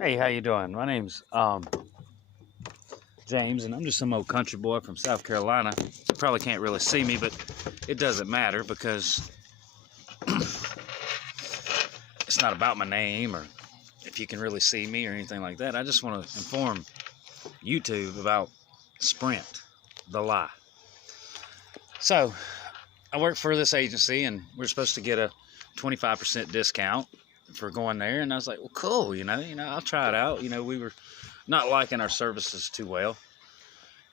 Hey, how you doing? My name's James, and I'm just some old country boy from South Carolina. You probably can't really see me, but it doesn't matter because it's not about my name or if you can really see me or anything like that. I just want to inform YouTube about Sprint, the lie. So, I work for this agency, and we're supposed to get a 25% discount for going there, and I was like, well, cool, I'll try it out. We were not liking our services too well,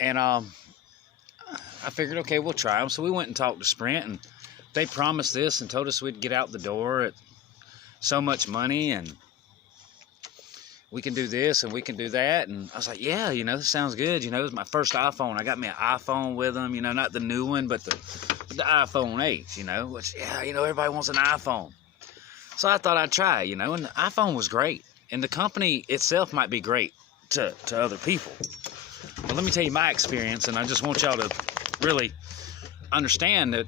and I figured, okay, we'll try them. So we went and talked to Sprint, and they promised this and told us we'd get out the door at so much money, and we can do this and we can do that. And I was like, yeah, this sounds good. It was my first iPhone. I got me an iPhone with them, not the new one, but the iPhone 8, which, everybody wants an iPhone. So I thought I'd try, and the iPhone was great. And the company itself might be great to other people. But let me tell you my experience, and I just want y'all to really understand that,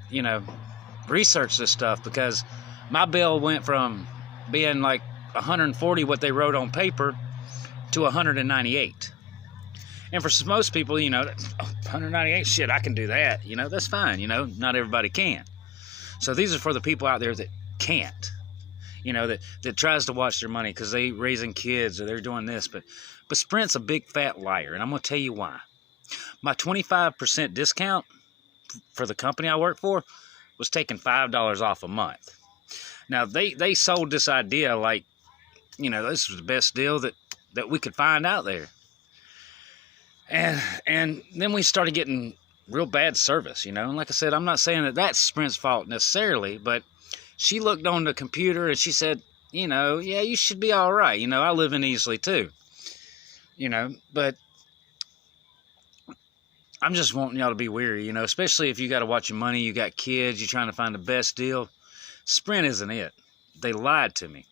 research this stuff, because my bill went from being like 140, what they wrote on paper, to 198. And for most people, 198, shit, I can do that. That's fine. Not everybody can. So these are for the people out there that can't. That tries to watch their money because they raising kids or they're doing this. But Sprint's a big fat liar, and I'm going to tell you why. My 25% discount for the company I work for was taking $5 off a month. Now, they sold this idea like, this was the best deal that we could find out there. And then we started getting real bad service, And like I said, I'm not saying that that's Sprint's fault necessarily, but she looked on the computer and she said, yeah, you should be all right. I live in Easley too, but I'm just wanting y'all to be wary, especially if you got to watch your money, you got kids, you're trying to find the best deal. Sprint isn't it. They lied to me.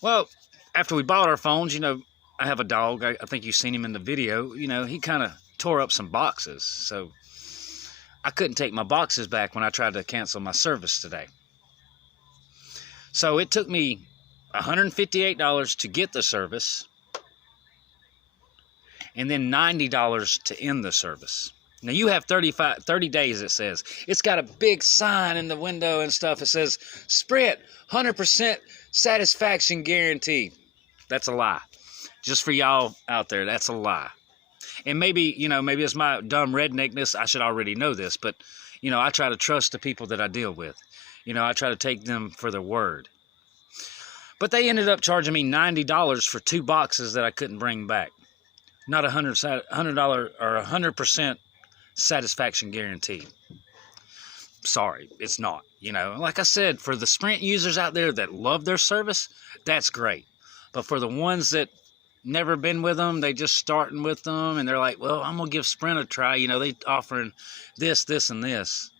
Well, after we bought our phones, I have a dog. I think you've seen him in the video. He kind of tore up some boxes. So I couldn't take my boxes back when I tried to cancel my service today. So it took me $158 to get the service, and then $90 to end the service. Now, you have 30 days, it says. It's got a big sign in the window and stuff. It says, Sprint, 100% satisfaction guarantee. That's a lie. Just for y'all out there, that's a lie. And maybe it's my dumb redneckness. I should already know this, but, I try to trust the people that I deal with. I try to take them for their word. But they ended up charging me $90 for 2 boxes that I couldn't bring back. Not $100 or 100% satisfaction guarantee. Sorry, it's not. Like I said, for the Sprint users out there that love their service, that's great. But for the ones that never been with them, they just starting with them, and they're like, well, I'm going to give Sprint a try. They offering this, this, and this.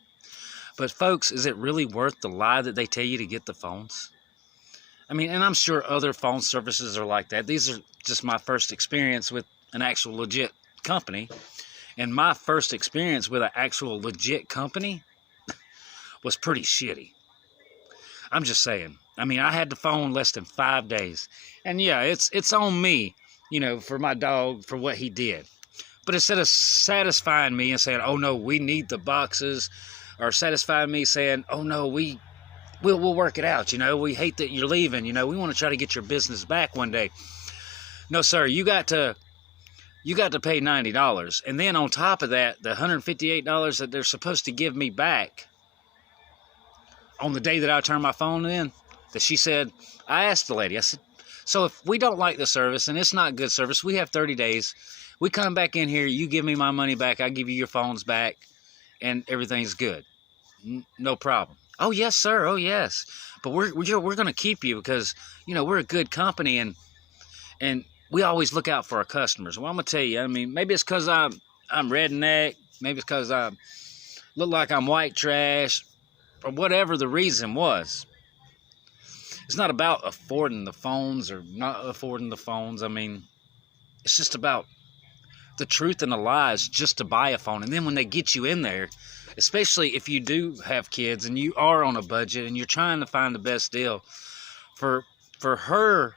But folks, is it really worth the lie that they tell you to get the phones? I mean, and I'm sure other phone services are like that. These are just my first experience with an actual legit company. And my first experience with an actual legit company was pretty shitty. I'm just saying. I mean, I had the phone less than 5 days. And yeah, it's on me, for my dog, for what he did. But instead of satisfying me and saying, oh no, we need the boxes, or satisfying me saying, oh no, we'll work it out, we hate that you're leaving, we want to try to get your business back one day. No, sir, you got to pay $90. And then on top of that, the $158 that they're supposed to give me back on the day that I turned my phone in, that she said, I asked the lady, I said, so if we don't like the service and it's not good service, we have 30 days. We come back in here, you give me my money back, I give you your phones back, and everything's good. No problem. Oh, yes, sir. Oh, yes. But we're going to keep you because, we're a good company, and we always look out for our customers. Well, I'm going to tell you, I mean, maybe it's because I'm redneck. Maybe it's because I look like I'm white trash, or whatever the reason was. It's not about affording the phones or not affording the phones. I mean, it's just about the truth and the lies just to buy a phone. And then when they get you in there, especially if you do have kids and you are on a budget and you're trying to find the best deal, for her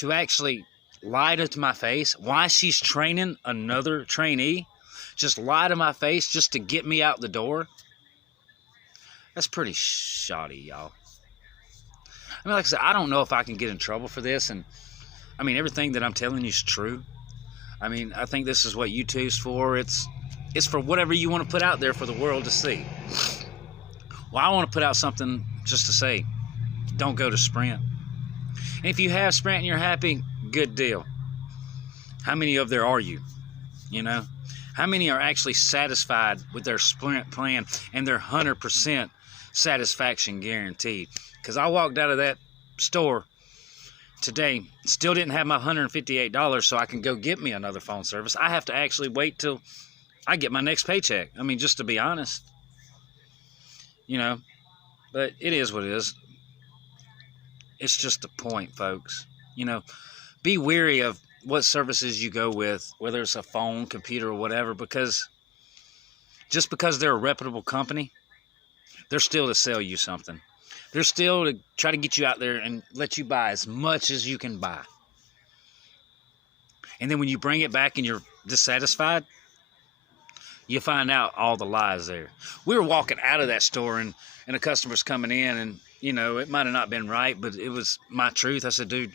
to actually lie to my face why she's training another trainee, just lie to my face just to get me out the door. That's pretty shoddy, y'all. I mean, like I said, I don't know if I can get in trouble for this, and I mean, everything that I'm telling you is true. I mean, I think this is what YouTube's for. It's for whatever you want to put out there for the world to see. Well, I want to put out something just to say, don't go to Sprint. And if you have Sprint and you're happy, good deal. How many of there are you? You know? How many are actually satisfied with their Sprint plan and their 100% satisfaction guaranteed? Because I walked out of that store today, still didn't have my $158 so I can go get me another phone service. I have to actually wait till I get my next paycheck. I mean, just to be honest. You know, but it is what it is. It's just a point, folks. You know, be wary of what services you go with, whether it's a phone, computer, or whatever, because just because they're a reputable company, they're still to sell you something. They're still to try to get you out there and let you buy as much as you can buy. And then when you bring it back and you're dissatisfied, you find out all the lies there. We were walking out of that store and a customer's coming in, and, you know, it might have not been right, but it was my truth. I said, dude,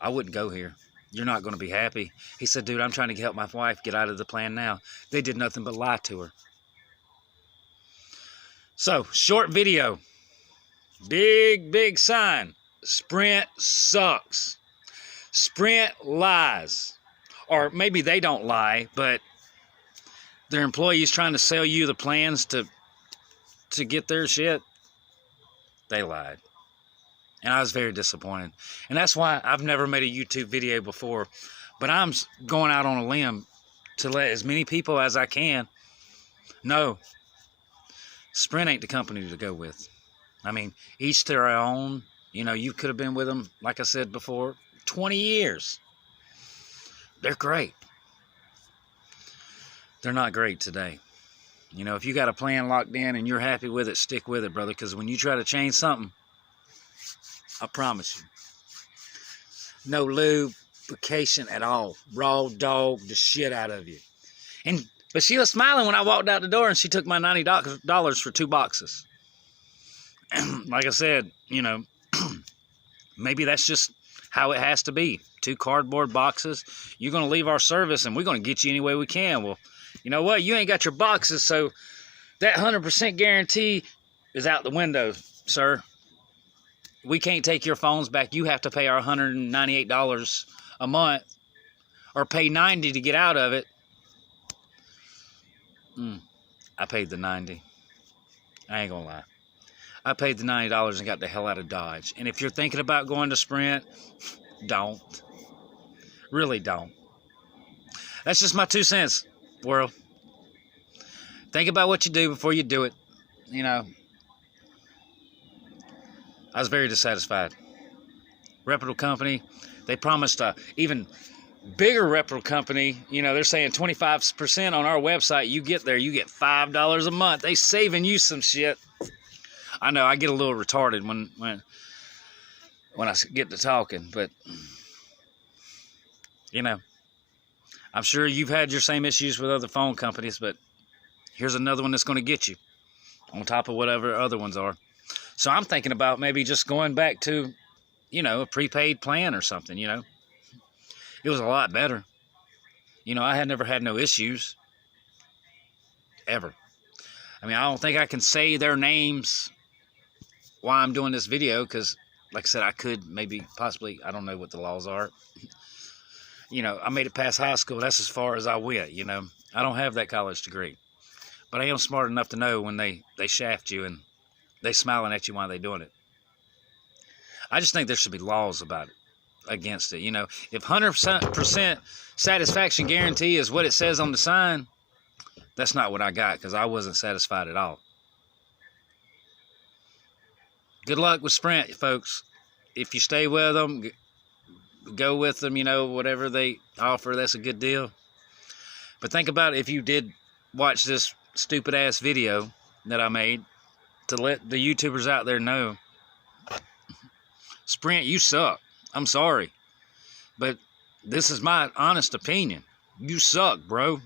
I wouldn't go here. You're not going to be happy. He said, dude, I'm trying to help my wife get out of the plan now. They did nothing but lie to her. So, short video. Big sign. Sprint sucks. Sprint lies. Or maybe they don't lie, but their employees trying to sell you the plans to get their shit, they lied. And I was very disappointed. And that's why I've never made a YouTube video before. But I'm going out on a limb to let as many people as I can know Sprint ain't the company to go with. I mean, each to their own. You know, you could have been with them, like I said before, 20 years. They're great. They're not great today. You know, if you got a plan locked in and you're happy with it, stick with it, brother. Because when you try to change something, I promise you, no lubrication at all. Raw dog the shit out of you. But she was smiling when I walked out the door, and she took my $90 for 2 boxes. Like I said, you know, maybe that's just how it has to be. 2 cardboard boxes. You're going to leave our service, and we're going to get you any way we can. Well, you know what? You ain't got your boxes, so that 100% guarantee is out the window, sir. We can't take your phones back. You have to pay our $198 a month, or pay $90 to get out of it. I paid the $90. I ain't gonna lie. I paid the $90 and got the hell out of Dodge. And if you're thinking about going to Sprint, don't. Really don't. That's just my 2 cents, world. Think about what you do before you do it. You know, I was very dissatisfied. Reputable company. They promised a even bigger reputable company. You know, they're saying 25% on our website. You get there, you get $5 a month. They saving you some shit. I know I get a little retarded when I get to talking, but you know, I'm sure you've had your same issues with other phone companies, but here's another one that's going to get you on top of whatever other ones are. So I'm thinking about maybe just going back to, you know, a prepaid plan or something, you know. It was a lot better. You know, I had never had no issues. Ever. I mean, I don't think I can say their names while I'm doing this video, because, like I said, I could maybe, possibly, I don't know what the laws are. You know, I made it past high school. That's as far as I went, you know. I don't have that college degree. But I am smart enough to know when they shaft you and they smiling at you while they doing it. I just think there should be laws about it, against it. You know, if 100% satisfaction guarantee is what it says on the sign, that's not what I got, because I wasn't satisfied at all. Good luck with Sprint, folks. If you stay with them, go with them, you know, whatever they offer, that's a good deal. But think about it, if you did watch this stupid-ass video that I made to let the YouTubers out there know, Sprint, you suck. I'm sorry. But this is my honest opinion. You suck, bro.